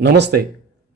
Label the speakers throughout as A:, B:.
A: నమస్తే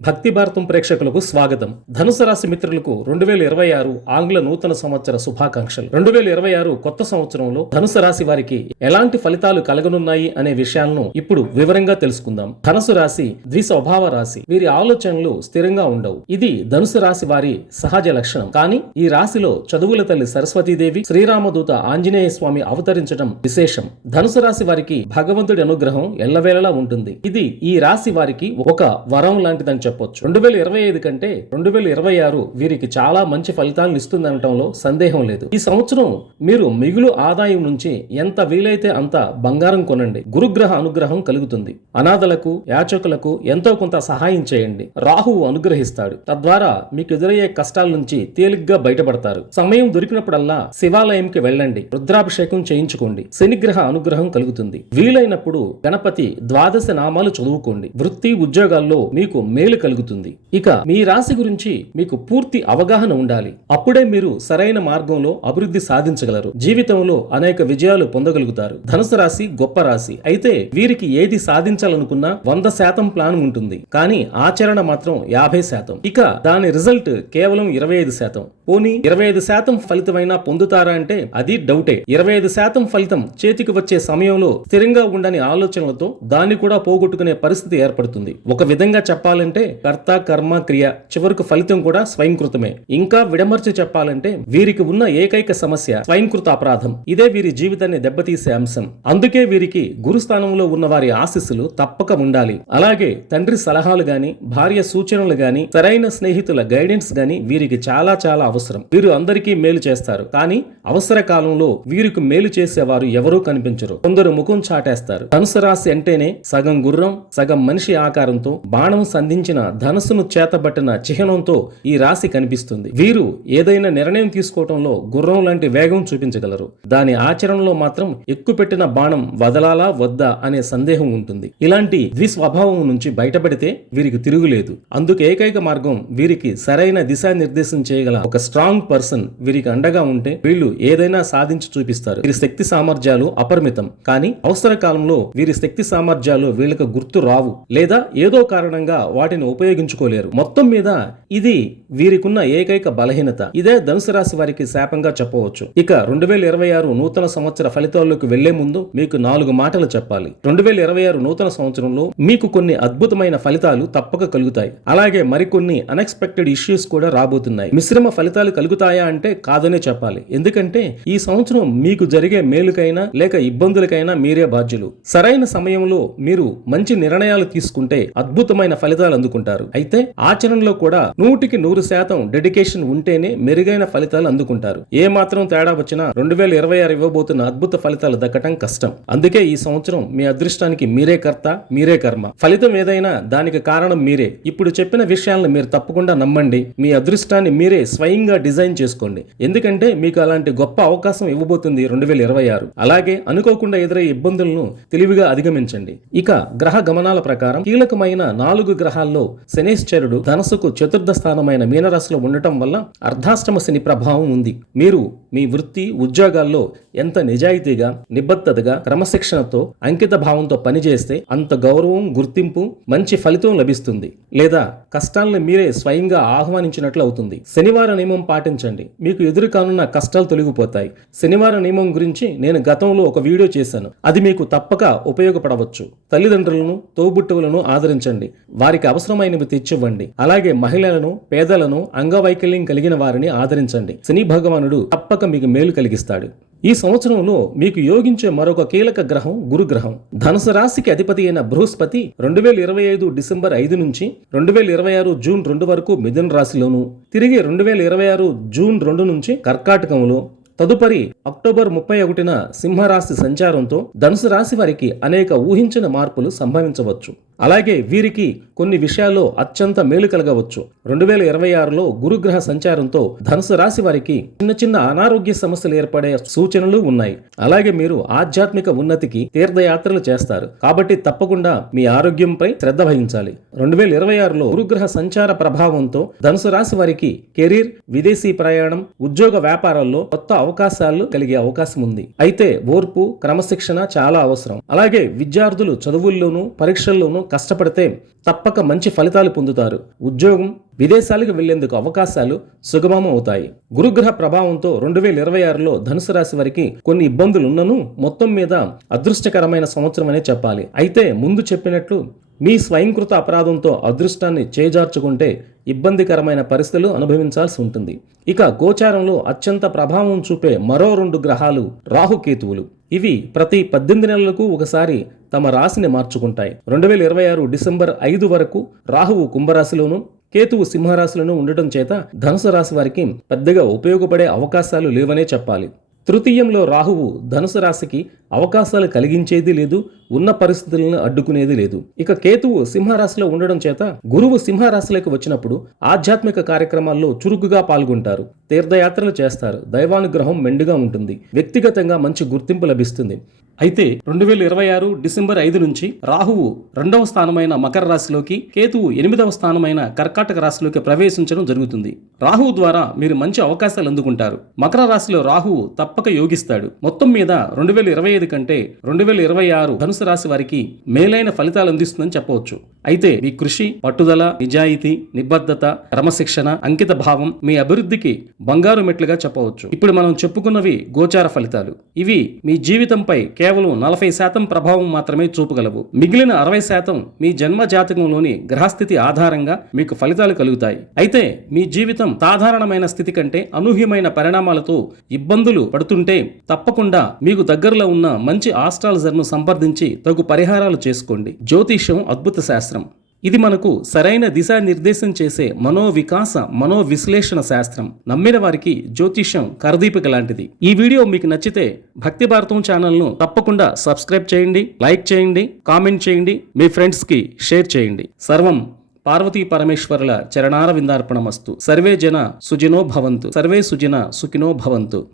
A: భక్తి భారతం ప్రేక్షకులకు స్వాగతం. ధనుసు రాశి మిత్రులకు రెండు వేల ఇరవై ఆరు ఆంగ్ల నూతన సంవత్సర శుభాకాంక్షలు. రెండు వేల ఇరవై ఆరు కొత్త సంవత్సరంలో ధనుసు రాశి వారికి ఎలాంటి ఫలితాలు కలగనున్నాయి అనే విషయాలను ఇప్పుడు వివరంగా తెలుసుకుందాం. ధనుసు రాశి ద్విస్వభావ రాశి వీరి ఆలోచనలు స్థిరంగా ఉండవు. ఇది ధనుసు రాశి వారి సహజ లక్షణం. కానీ ఈ రాశిలో చదువుల తల్లి సరస్వతీదేవి శ్రీరామదూత ఆంజనేయ స్వామి అవతరించడం విశేషం. ధనుసు రాశి వారికి భగవంతుడి అనుగ్రహం ఎల్లవేళలా ఉంటుంది. ఇది ఈ రాశి వారికి ఒక వరం లాంటిదని చెప్పొచ్చు. రెండు వేల ఇరవై ఐదు కంటే రెండు వేల ఇరవై ఆరు వీరికి చాలా మంచి ఫలితాలను ఇస్తుందనటంలో సందేహం లేదు. ఈ సంవత్సరం మీరు మిగులు ఆదాయం నుంచి ఎంత వీలైతే అంత బంగారం కొనండి. గురుగ్రహ అనుగ్రహం కలుగుతుంది. అనాథలకు యాచకులకు ఎంతో కొంత సహాయం చేయండి. రాహువు అనుగ్రహిస్తాడు. తద్వారా మీకు ఎదురయ్యే కష్టాల నుంచి తేలిగ్గా బయటపడతారు. సమయం దొరికినప్పుడల్లా శివాలయంకి వెళ్ళండి. రుద్రాభిషేకం చేయించుకోండి. శనిగ్రహ అనుగ్రహం కలుగుతుంది. వీలైనప్పుడు గణపతి ద్వాదశ నామాలు చదువుకోండి. వృత్తి ఉద్యోగాల్లో మీకు మేలు కలుగుతుంది. ఇక మీ రాశి గురించి మీకు పూర్తి అవగాహన ఉండాలి. అప్పుడే మీరు సరైన మార్గంలో అభివృద్ధి సాధించగలరు. జీవితంలో అనేక విజయాలు పొందగలుగుతారు. ధనుసు రాశి గొప్ప రాశి. అయితే వీరికి ఏది సాధించాలనుకున్నా వంద శాతం ప్లాన్ ఉంటుంది. కానీ ఆచరణ మాత్రం యాభై శాతం. ఇక దాని రిజల్ట్ కేవలం ఇరవై ఐదు శాతం. పోనీ ఇరవై ఐదు శాతం ఫలితమైనా పొందుతారా అంటే అది డౌటే. ఇరవై ఐదు శాతం ఫలితం చేతికి వచ్చే సమయంలో స్థిరంగా ఉండని ఆలోచనలతో దాన్ని కూడా పోగొట్టుకునే పరిస్థితి ఏర్పడుతుంది. ఒక విధంగా చెప్పాలంటే కర్త కర్మ క్రియ చివరకు ఫలితం కూడా స్వయంకృతమే. ఇంకా విడమర్చి చెప్పాలంటే వీరికి ఉన్న ఏకైక సమస్య స్వయంకృత అపరాధం. ఇదే వీరి జీవితాన్ని దెబ్బతీసే అంశం. అందుకే వీరికి గురుస్థానంలో ఉన్న వారి ఆశీస్సులు తప్పక ఉండాలి. అలాగే తండ్రి సలహాలు గాని భార్య సూచనలు గాని సరైన స్నేహితుల గైడెన్స్ గాని వీరికి చాలా చాలా అవసరం. వీరు అందరికీ మేలు చేస్తారు. కానీ అవసర కాలంలో వీరికి మేలు చేసేవారు ఎవరూ కనిపించరు. కొందరు ముఖం చాటేస్తారు. ధనుసు రాశి అంటేనే సగం గుర్రం సగం మనిషి ఆకారంతో బాణం సంధించిన ధనస్సును చేతబట్టిన చిహ్నంతో ఈ రాశి కనిపిస్తుంది. వీరు ఏదైనా నిర్ణయం తీసుకోవటంలో గుర్రం లాంటి వేగం చూపించగలరు. దాని ఆచరణలో మాత్రం ఎక్కుపెట్టిన బాణం వదలాలా వద్దా అనే సందేహం ఉంటుంది. ఇలాంటి ద్విస్వభావం నుంచి బయటపడితే వీరికి తిరుగులేదు. అందుకు ఏకైక మార్గం వీరికి సరైన దిశానిర్దేశం చేయగల ఒక స్ట్రాంగ్ పర్సన్ వీరికి అండగా ఉంటే వీళ్ళు ఏదైనా సాధించి చూపిస్తారు. వీరి శక్తి సామర్థ్యాలు అపరిమితం. కానీ అవసర కాలంలో వీరి శక్తి సామర్థ్యాలు వీళ్ళకి గుర్తు రావు. లేదా ఏదో కారణంగా వాటిని ఉపయోగించుకోలేరు. మొత్తం మీద ఇది వీరికున్న ఏకైక బలహీనత. ఇదే ధనుసు రాశి వారికి శాపంగా చెప్పవచ్చు. ఇక రెండు వేల ఇరవై ఆరు నూతన సంవత్సర ఫలితాల్లోకి వెళ్ళే ముందు మీకు నాలుగు మాటలు చెప్పాలి. రెండు వేల ఇరవై ఆరు నూతన సంవత్సరంలో మీకు కొన్ని అద్భుతమైన ఫలితాలు తప్పక కలుగుతాయి. అలాగే మరికొన్ని అన్ఎక్స్పెక్టెడ్ ఇష్యూస్ కూడా రాబోతున్నాయి. మిశ్రమ ఫలితాలు కలుగుతాయా అంటే కాదనే చెప్పాలి. ఎందుకంటే ఈ సంవత్సరం మీకు జరిగే మేలుకైనా లేక ఇబ్బందులకైనా మీరే బాధ్యులు. సరైన సమయంలో మీరు మంచి నిర్ణయాలు తీసుకుంటే అద్భుతమైన ఫలితాలు అందుకుంటారు. అయితే ఆచరణలో కూడా నూటికి నూరు శాతం డెడికేషన్ ఉంటేనే మెరుగైన ఫలితాలు అందుకుంటారు. ఏ మాత్రం తేడా వచ్చినా రెండు వేల ఇరవై ఆరు ఇవ్వబోతున్న అద్భుత ఫలితాలు దక్కటం కష్టం. అందుకే ఈ సంవత్సరం మీ అదృష్టానికి మీరే కర్త మీరే కర్మ. ఫలితం ఏదైనా దానికి కారణం మీరే. ఇప్పుడు చెప్పిన విషయాలను మీరు తప్పకుండా నమ్మండి. మీ అదృష్టాన్ని మీరే స్వయంగా డిజైన్ చేసుకోండి. ఎందుకంటే మీకు అలాంటి గొప్ప అవకాశం ఇవ్వబోతుంది రెండు వేల ఇరవై ఆరు. అలాగే అనుకోకుండా ఎదురయ్యే ఇబ్బందులను తెలివిగా అధిగమించండి. ఇక గ్రహ గమనాల ప్రకారం కీలకమైన నాలుగు గ్రహాల్లో శనేశ్వరుడు ధనసుకు చతుర్థ స్థానమైన మీనరాశిలో ఉండటం వల్ల అర్ధాష్టమ శని ప్రభావం ఉంది. మీరు మీ వృత్తి ఉద్యోగాల్లో ఎంత నిజాయితీగా నిబద్ధతగా క్రమశిక్షణతో అంకిత భావంతో పనిచేస్తే అంత గౌరవం గుర్తింపు మంచి ఫలితం లభిస్తుంది. లేదా కష్టాలను మీరే స్వయంగా ఆహ్వానించినట్లు అవుతుంది. శనివార నియమం పాటించండి. మీకు ఎదురు కానున్న కష్టాలు తొలగిపోతాయి. శనివార నియమం గురించి నేను గతంలో ఒక వీడియో చేశాను. అది మీకు తప్పక ఉపయోగపడవచ్చు. తల్లిదండ్రులను తోబుట్టువులను ఆదరించండి. వారికి అవసరమైనవి తెచ్చివ్వండి. అలాగే మహిళలను పేదలను అంగవైకల్యం కలిగిన వారిని ఆదరించండి. శని భగవానుడు తప్పక మీకు మేలు కలిగిస్తాడు. ఈ సంవత్సరంలో మీకు యోగించే మరొక కీలక గ్రహం గురుగ్రహం. ధనుసు రాశికి అధిపతి అయిన బృహస్పతి రెండు వేల ఇరవై ఐదు డిసెంబర్ ఐదు నుంచి రెండు వేల ఇరవై ఆరు జూన్ రెండు వరకు మిథున రాశిలోను తిరిగి రెండు వేల ఇరవై ఆరు జూన్ రెండు నుంచి కర్కాటకంలో. తదుపరి అక్టోబర్ ముప్పై ఒకటిన సింహరాశి సంచారంతో ధనుసు రాశి వారికి అనేక ఊహించిన మార్పులు సంభవించవచ్చు. అలాగే వీరికి కొన్ని విషయాల్లో అత్యంత మేలు కలగవచ్చు. రెండు వేల ఇరవై ఆరులో గురుగ్రహ సంచారంతో ధనుసు రాశి వారికి చిన్న చిన్న అనారోగ్య సమస్యలు ఏర్పడే సూచనలు ఉన్నాయి. అలాగే మీరు ఆధ్యాత్మిక ఉన్నతికి తీర్థయాత్రలు చేస్తారు. కాబట్టి తప్పకుండా మీ ఆరోగ్యంపై శ్రద్ధ వహించాలి. రెండు వేల ఇరవై ఆరులో గురుగ్రహ సంచార ప్రభావంతో ధనుసు రాశి వారికి కెరీర్ విదేశీ ప్రయాణం ఉద్యోగ వ్యాపారాల్లో కొత్త అవకాశాలు కలిగే అవకాశం ఉంది. అయితే ఓర్పు క్రమశిక్షణ చాలా అవసరం. అలాగే విద్యార్థులు చదువుల్లోనూ పరీక్షల్లోనూ కష్టపడితే తప్పక మంచి ఫలితాలు పొందుతారు. ఉద్యోగం విదేశాలకు వెళ్ళేందుకు అవకాశాలు సుగమం అవుతాయి గురుగ్రహ ప్రభావంతో రెండు వేల ఇరవై ఆరులో ధనుసు రాశి వారికి కొన్ని ఇబ్బందులున్నను మొత్తం మీద అదృష్టకరమైన సంవత్సరం అనే చెప్పాలి. అయితే ముందు చెప్పినట్లు మీ స్వయంకృత అపరాధంతో అదృష్టాన్ని చేజార్చుకుంటే ఇబ్బందికరమైన పరిస్థితులు అనుభవించాల్సి ఉంటుంది. ఇక గోచారంలో అత్యంత ప్రభావం చూపే మరో రెండు గ్రహాలు రాహుకేతువులు. ఇవి ప్రతి పద్దెనిమిది నెలలకు ఒకసారి తమ రాశిని మార్చుకుంటాయి. రెండు వేల ఇరవై ఆరు డిసెంబర్ ఐదు వరకు రాహువు కుంభరాశిలోను కేతువు సింహరాశిలోనూ ఉండటం చేత ధనుసు రాశి వారికి పెద్దగా ఉపయోగపడే అవకాశాలు లేవనే చెప్పాలి. తృతీయంలో రాహువు ధనుసు రాశికి అవకాశాలు కలిగించేది లేదు ఉన్న పరిస్థితులను అడ్డుకునేది లేదు. ఇక కేతువు సింహరాశిలో ఉండడం చేత గురువు సింహరాశిలోకి వచ్చినప్పుడు ఆధ్యాత్మిక కార్యక్రమాల్లో చురుకుగా పాల్గొంటారు. తీర్థయాత్రలు చేస్తారు. దైవానుగ్రహం మెండుగా ఉంటుంది. వ్యక్తిగతంగా మంచి గుర్తింపు లభిస్తుంది. అయితే రెండు వేల ఇరవై ఆరు డిసెంబర్ ఐదు నుంచి రాహువు రెండవ స్థానమైన మకర రాశిలోకి కేతువు ఎనిమిదవ స్థానమైన కర్కాటక రాశిలోకి ప్రవేశించడం జరుగుతుంది. రాహువు ద్వారా మీరు మంచి అవకాశాలు అందుకుంటారు. మకర రాశిలో రాహువు తప్పక యోగిస్తాడు. మొత్తం మీద రెండు వేల ఇరవై ఐదు కంటే రెండు వేల ఇరవై ఆరు ధనుసు రాశి వారికి మేలైన ఫలితాలు అందిస్తుందని చెప్పవచ్చు. అయితే మీ కృషి పట్టుదల నిజాయితీ నిబద్ధత క్రమశిక్షణ అంకిత భావం మీ అభివృద్ధికి బంగారు మెట్లుగా చెప్పవచ్చు. ఇప్పుడు మనం చెప్పుకున్నవి గోచార ఫలితాలు. ఇవి మీ జీవితంపై కేవలం నలభై శాతం ప్రభావం మాత్రమే చూపగలవు. మిగిలిన అరవై శాతం మీ జన్మ జాతకంలోని గ్రహస్థితి ఆధారంగా మీకు ఫలితాలు కలుగుతాయి. అయితే మీ జీవితం సాధారణమైన స్థితి కంటే అనూహ్యమైన పరిణామాలతో ఇబ్బందులు పడుతుంటే తప్పకుండా మీకు దగ్గరలో ఉన్న మంచి ఆస్ట్రాలజర్ను సంప్రదించి తగు పరిహారాలు చేసుకోండి. జ్యోతిష్యం అద్భుత శాస్త్రం. ఇది మనకు సరైన దిశానిర్దేశం చేసే మనోవికాస మనోవిశ్లేషణ శాస్త్రం. నమ్మిన వారికి జ్యోతిష్యం కరదీపిక లాంటిది. ఈ వీడియో మీకు నచ్చితే భక్తి భారతం ఛానల్ను తప్పకుండా సబ్స్క్రైబ్ చేయండి లైక్ చేయండి కామెంట్ చేయండి మీ ఫ్రెండ్స్కి షేర్ చేయండి. సర్వం పార్వతీ పరమేశ్వరుల చరణార విందార్పణమస్తు సర్వే జన సుజినో భవంతు. సర్వే సుజన సుఖినో భవంతు.